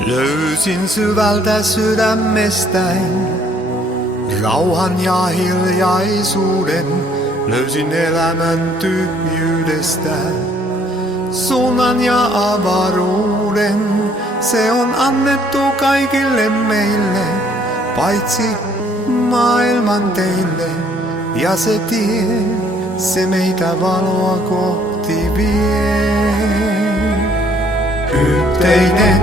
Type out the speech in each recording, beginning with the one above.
Löysin syvältä sydämestäin rauhan ja hiljaisuuden. Löysin elämän tyhjyydestä suunnan ja avaruuden. Se on annettu kaikille meille, paitsi maailman teille. Ja se tie, se meitä valoa kohti vie. Yhteinen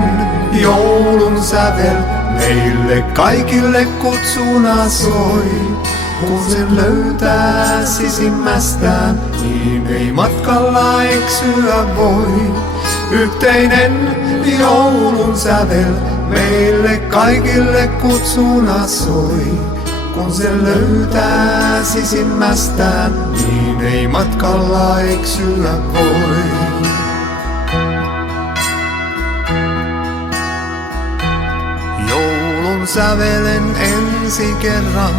joulun sävel meille kaikille kutsuna soi. Kun sen löytää sisimmästään, niin ei matkalla eksyä voi. Yhteinen joulun sävel meille kaikille kutsuna soi. Kun sen löytää sisimmästään, niin ei matkalla eksyä voi. Joulun sävelen ensi kerran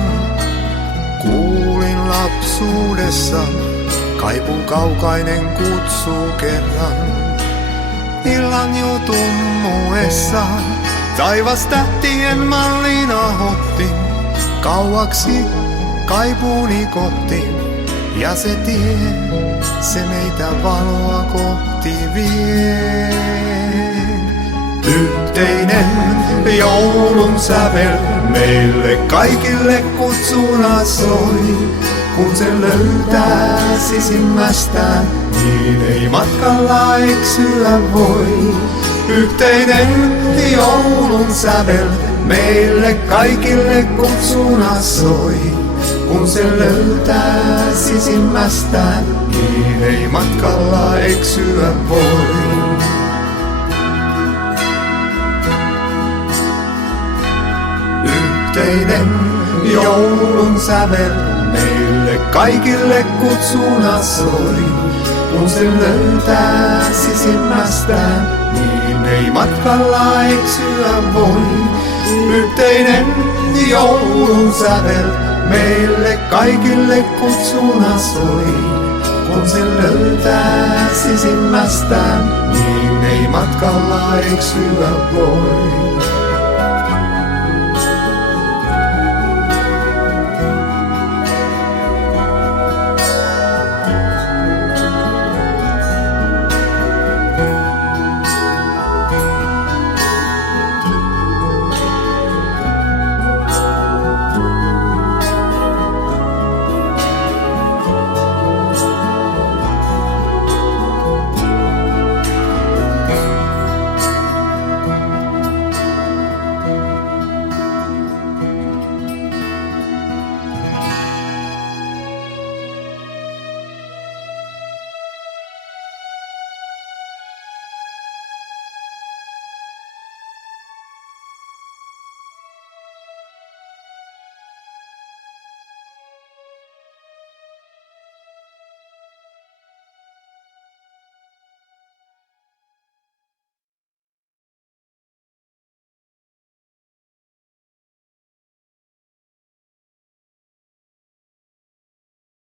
kuulin lapsuudessa, kaipuu kaukainen kutsu kerran. Illan jo tummuessa, taivas tähtien mallina hohti, kauaksi kaipuuni kohti. Ja se tie, se meitä valoa kohti vie. Yhteinen joulun sävel meille kaikille kutsuna soi. Kun se löytää sisimmästään, niin ei matkalla eksyä voi. Yhteinen joulun sävel meille kaikille kutsuna soi. Kun se löytää sisimmästään, niin ei matkalla eksyä voi. Yhteinen joulun sävel meille kaikille kutsuna soi. Kun se löytää sisimmästään, niin ei matkalla eksyä voi. Yhteinen joulun sävel meille kaikille kutsuna soi. Kun se löytää sisimmästään, niin ei matkalla eksyä voi.